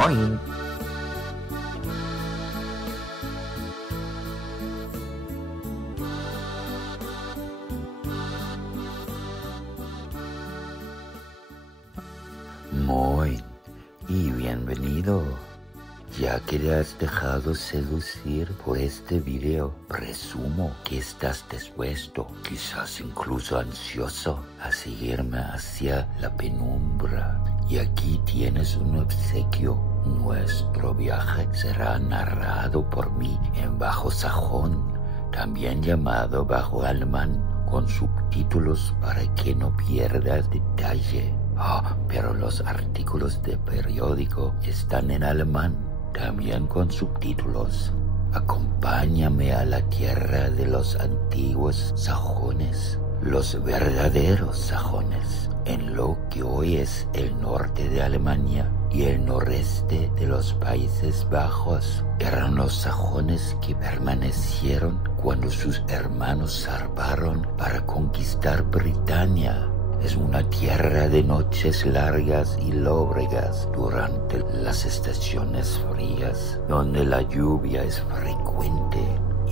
Moin. Moin y bienvenido. Ya que te has dejado seducir por este video, presumo que estás dispuesto, quizás incluso ansioso, a seguirme hacia la penumbra. Y aquí tienes un obsequio. Nuestro viaje será narrado por mí en bajo sajón, también llamado bajo alemán, con subtítulos para que no pierdas detalle. Pero los artículos de periódico están en alemán, también con subtítulos. Acompáñame a la tierra de los antiguos sajones, los verdaderos sajones, en lo que hoy es el norte de Alemania y el noreste de los Países Bajos. Eran los sajones que permanecieron cuando sus hermanos zarparon para conquistar Britania. Es una tierra de noches largas y lóbregas durante las estaciones frías, donde la lluvia es frecuente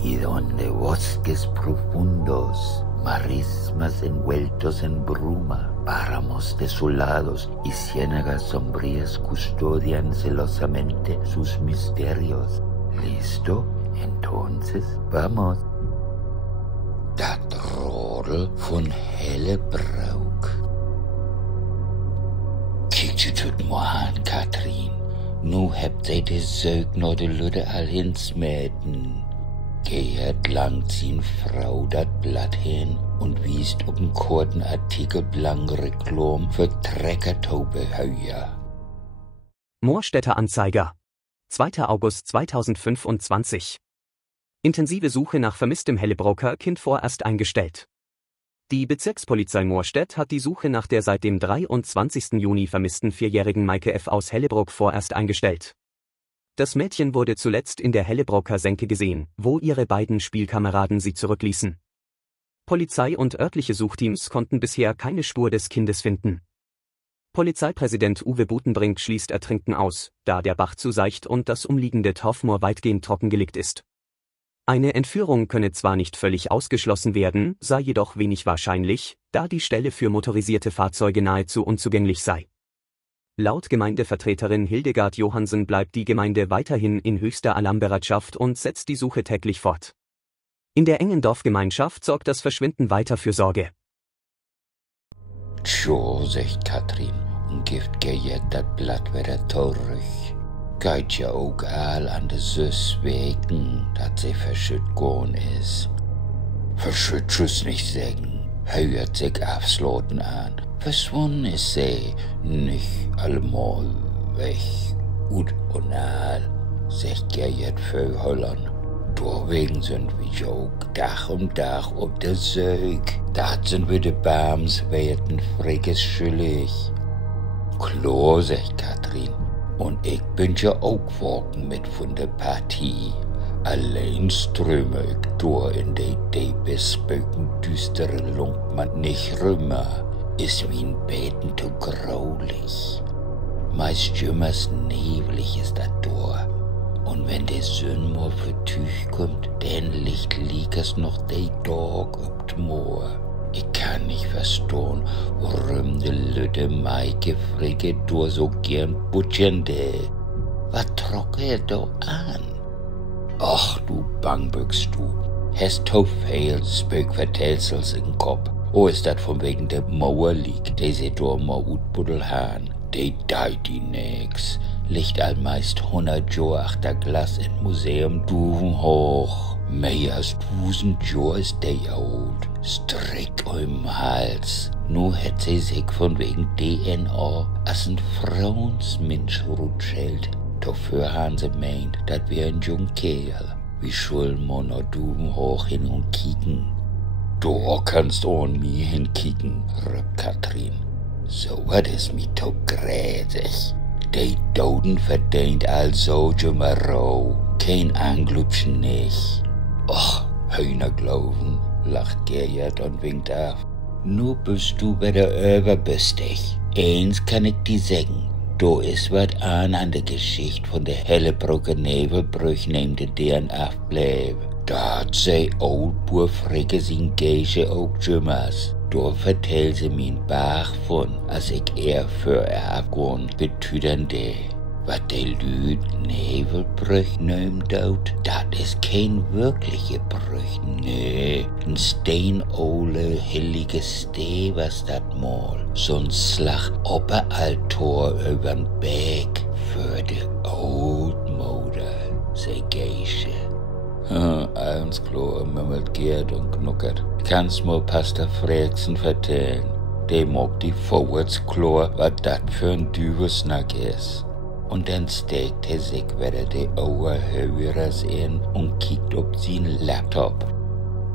y donde bosques profundos, marismas envueltos en bruma, páramos desolados y ciénagas sombrías custodian celosamente sus misterios. ¿Listo? Entonces, vamos. Dat Rodel von Hellebrauch. Kijk je tot me aan, Katrien. Nu hebt zij de zeug naar de ludde al hinsmeten. Geert langt zijn vrouw dat blad hin und wiest op een korten artikel blanke Reklam für Treckertaubeheuer. Moorstädter Anzeiger. 2. August 2025. Intensive Suche nach vermisstem Hellebraucher Kind vorerst eingestellt. Die Bezirkspolizei Moorstedt hat die Suche nach der seit dem 23. Juni vermissten 4-jährigen Maike F. aus Hellebrauch vorerst eingestellt. Das Mädchen wurde zuletzt in der Hellebraucher Senke gesehen, wo ihre beiden Spielkameraden sie zurückließen. Polizei und örtliche Suchteams konnten bisher keine Spur des Kindes finden. Polizeipräsident Uwe Butenbrink schließt Ertrinken aus, da der Bach zu seicht und das umliegende Torfmoor weitgehend trockengelegt ist. Eine Entführung könne zwar nicht völlig ausgeschlossen werden, sei jedoch wenig wahrscheinlich, da die Stelle für motorisierte Fahrzeuge nahezu unzugänglich sei. Laut Gemeindevertreterin Hildegard Johansen bleibt die Gemeinde weiterhin in höchster Alarmbereitschaft und setzt die Suche täglich fort. In der engen Dorfgemeinschaft sorgt das Verschwinden weiter für Sorge. Tjo, sagt Katrin, und gibt Geert dat Blatt wieder zurück. Geht ja auch all an de Süß wegen, dat sie verschütt gorn is. Verschütt schuss nicht sagen, hört sich aufsloten an. Verschwunden ist sie nicht allemal weg. Und all, sagt Geert für Holland. Deswegen sind wir auch Dach um Dach ob der Zeug. Dat sind wir de Bams werden freges schuldig. Klar, sagt Katrin. Und ich bin ja auch geworden mit von der Partie. Allein ströme ich durch in die besböcken düstere Lunkmann nicht rümmer. Ist mein Beten zu graulich. Meist jümmers neblig ist das durch. Und wenn der Sonne mal für Tüch kommt, dann liegt es noch der Tag ob dem Moor. Ich kann nicht verstehen, warum die Leute Maike Fricke durch so gern butschende. Was trocke er da an? Ach, du Bangbüchs, du. Hast du viel Spökvertelsels im Kopf? Ist dat von wegen der Mauer liegt, die sie da mal utbuddel han? Die deit die nix. Liegt all meist 100 Jahre achter Glas in Museum Duven hoch. Mehr als 1000 Jahre ist der alt. Strick im Hals. Nu hätt sie sich von wegen DNA als ein Frauensmensch rutschelt. Dafür haben sie meint, dat wär ein jung Kerl. Wie soll man nach Duven hoch hin und kicken? Du kannst an mir hinkicken, rübt Katrin. So wat is mi to gräsig. Die Doden verdient also Jummerau. Kein Anglutschen nicht. Och, Hühner glauben, lacht Gerhard und winkt ab. Nu bist du bei der Überbüstig. Eins kann ich dir sagen, Da ist wat an der Geschichte von der Hellebrocker Nebelbrüch neben der deren afbleib. Da hat sie Oldboer Fricke sin Geische auch jümmers. Da vertellt sie min Bach von, als ich für abgegangen betüdernde. Was die Lüd Nebelbrüch nehmt out, dat is kein wirkliche Brüch, nee. Ein steinole, hellige Steh was dat mal. So'n Slag Oberaltor übern Berg für de Oldmoder, sei Geische. Eins klar, mümmelt Gerd und knuckert. Kannst mal Pastor Fredsen vertellen. Der mag die Vorwärtsklar, was dat für ein Dübersnack is. Und dann steckt sich wieder die Oberhörers in und kickt ob sin Laptop.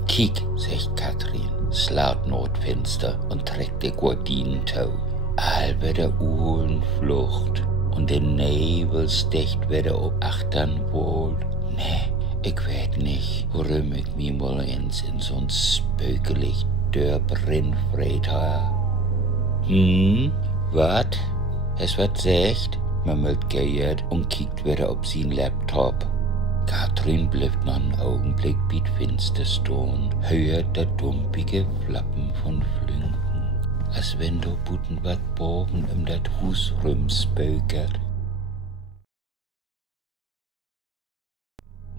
Kick, sagt Katrin, slaut Notfinster und trägt die Gardinen tau. All wieder Uhlenflucht und der Nebel stecht wieder ob Achternwohl. Nee, ich weet nicht, warum ich mich mal in so'n spökelig Dörrbrin freit ha. Wat? Es wat sagt? Murmelt Gerd und kickt wieder auf sin Laptop. Katrin bleibt noch einen Augenblick finster stehen, hört der dumpige Flappen von Flünken, als wenn da buten wat boven dat Hus rumspökert.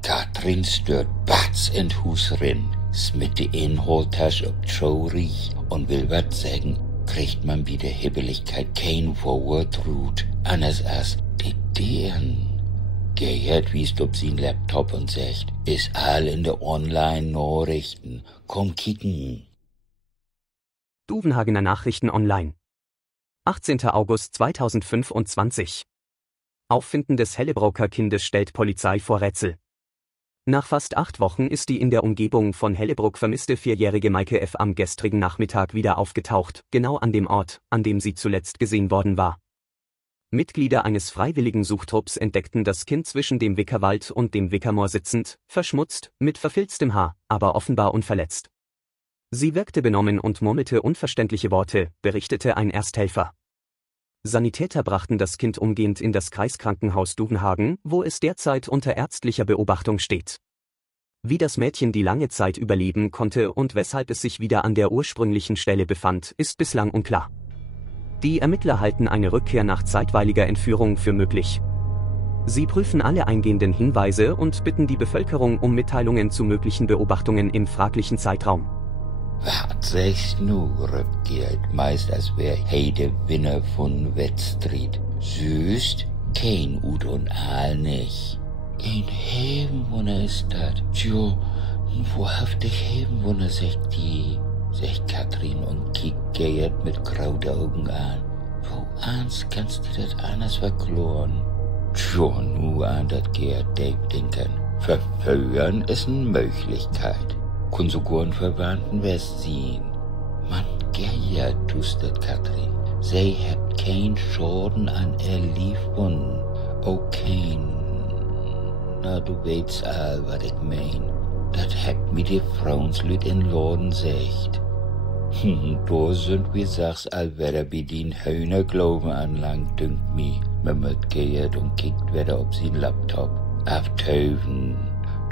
Katrin stört batz in Hus rin, smitt die Inholtasche ob Traurig und will wat sagen, kriegt man wieder Hibbeligkeit kein Forward-Route, anders als die deren. Gerd wiest ob sin Laptop und sagt, ist all in der Online-Nachrichten, komm kicken. Duvenhagener Nachrichten online. 18. August 2025. Auffinden des Hellebrocker Kindes stellt Polizei vor Rätsel. Nach fast 8 Wochen ist die in der Umgebung von Hellebrock vermisste 4-jährige Maike F. am gestrigen Nachmittag wieder aufgetaucht, genau an dem Ort, an dem sie zuletzt gesehen worden war. Mitglieder eines freiwilligen Suchtrupps entdeckten das Kind zwischen dem Wickerwald und dem Wickermoor sitzend, verschmutzt, mit verfilztem Haar, aber offenbar unverletzt. Sie wirkte benommen und murmelte unverständliche Worte, berichtete ein Ersthelfer. Sanitäter brachten das Kind umgehend in das Kreiskrankenhaus Duvenhagen, wo es derzeit unter ärztlicher Beobachtung steht. Wie das Mädchen die lange Zeit überleben konnte und weshalb es sich wieder an der ursprünglichen Stelle befand, ist bislang unklar. Die Ermittler halten eine Rückkehr nach zeitweiliger Entführung für möglich. Sie prüfen alle eingehenden Hinweise und bitten die Bevölkerung um Mitteilungen zu möglichen Beobachtungen im fraglichen Zeitraum. Wat sagst nu, Gerd, meist als wär Heide Winner von Wettstreet. Süßt, kein Ud und Aal nicht. Ein Hebenwunner ist dat. Tjo, ein wahrhaftig Hebenwunner, sagt Katrin und kickt Gerd mit grauen Augen an. Wo ans kannst du dat anders verkloren? Tjo, nu an dat Gerd denken. Verführen ist eine Möglichkeit. Kun sogar einen Verwandten wirst sehen. Man, Gerd, tust dat, Katrin. Sie hat kein Schaden an ihr Leben. Oh, kein. Na, du weißt all, was ich mein. Dat hat mir die Frauenslüt in Laden sagt. Da sind wir, sag's all, wer bei den Hühnerglauben anlangt, dünkt mi. Murmelt Gerd und kickt wieder auf sin Laptop. Afteufen.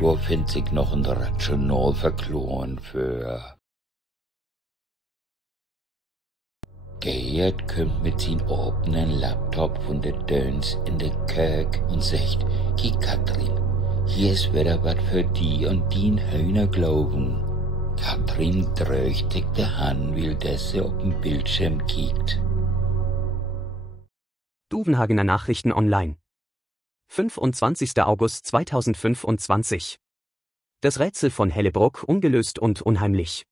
Da findet sich noch ein Rational verkloren für. Gerd kommt mit sin offenen Laptop von der Döns in der Kirk und sagt, Ki Katrin, hier ist wieder wat für die und din Hühner glauben. Katrin drückt sich die Hand, weil sie auf den Bildschirm kickt. Duvenhagener Nachrichten online. 25. August 2025. Das Rätsel von Hellebrock ungelöst und unheimlich.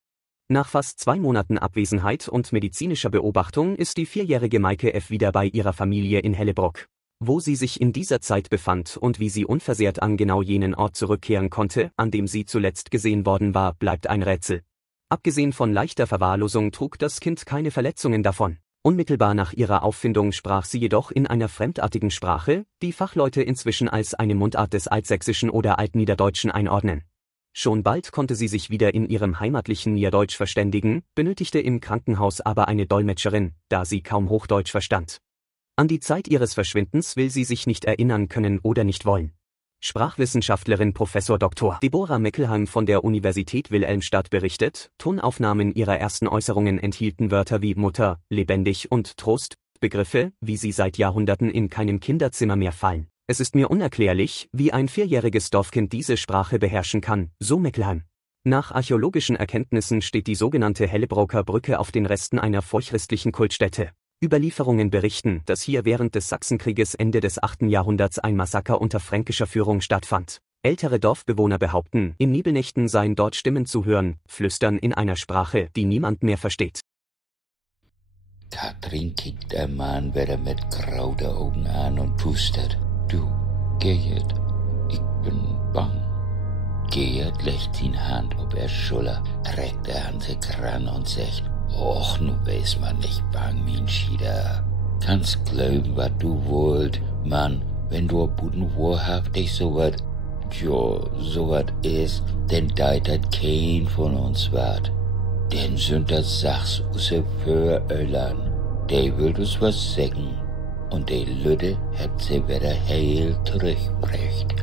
Nach fast 2 Monaten Abwesenheit und medizinischer Beobachtung ist die 4-jährige Maike F. wieder bei ihrer Familie in Hellebrock. Wo sie sich in dieser Zeit befand und wie sie unversehrt an genau jenen Ort zurückkehren konnte, an dem sie zuletzt gesehen worden war, bleibt ein Rätsel. Abgesehen von leichter Verwahrlosung trug das Kind keine Verletzungen davon. Unmittelbar nach ihrer Auffindung sprach sie jedoch in einer fremdartigen Sprache, die Fachleute inzwischen als eine Mundart des Altsächsischen oder Altniederdeutschen einordnen. Schon bald konnte sie sich wieder in ihrem heimatlichen Niederdeutsch verständigen, benötigte im Krankenhaus aber eine Dolmetscherin, da sie kaum Hochdeutsch verstand. An die Zeit ihres Verschwindens will sie sich nicht erinnern können oder nicht wollen. Sprachwissenschaftlerin Prof. Dr. Deborah Meckelheim von der Universität Wilhelmstadt berichtet, Tonaufnahmen ihrer ersten Äußerungen enthielten Wörter wie Mutter, lebendig und Trost, Begriffe, wie sie seit Jahrhunderten in keinem Kinderzimmer mehr fallen. Es ist mir unerklärlich, wie ein 4-jähriges Dorfkind diese Sprache beherrschen kann, so Meckelheim. Nach archäologischen Erkenntnissen steht die sogenannte Hellebroker Brücke auf den Resten einer vorchristlichen Kultstätte. Überlieferungen berichten, dass hier während des Sachsenkrieges Ende des 8. Jahrhunderts ein Massaker unter fränkischer Führung stattfand. Ältere Dorfbewohner behaupten, in Nebelnächten seien dort Stimmen zu hören, flüstern in einer Sprache, die niemand mehr versteht. Katrin kijkt een man wieder mit grauen Augen an und pustet. Du, Gerrit, ich bin bang. Gerrit legt seine Hand auf er Schulter, trägt an sich ran und sagt, Och, nu weiß man nicht bang, mein Schieder. Kannst glauben, was du wollt, Mann, wenn du Buden wahrhaftig so wat is, denn deit dat kein von uns wat. Denn sind das Sachs usse für Öllern, der will uns was sagen, und die Lüde hat sie wieder heil zurückbrecht.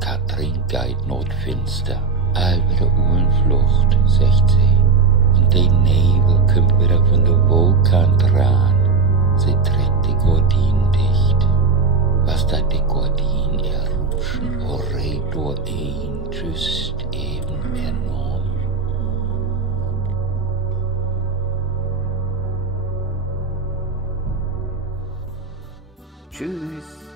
Katrin geht notfinster, all wieder Uhlenflucht, sagt sie. Und der Nebel kommt wieder von der Vulkan dran. Sie trägt die Gordinen dicht. Was da die Gordinen errutschen, horret durch ein, just eben enorm. Tschüss.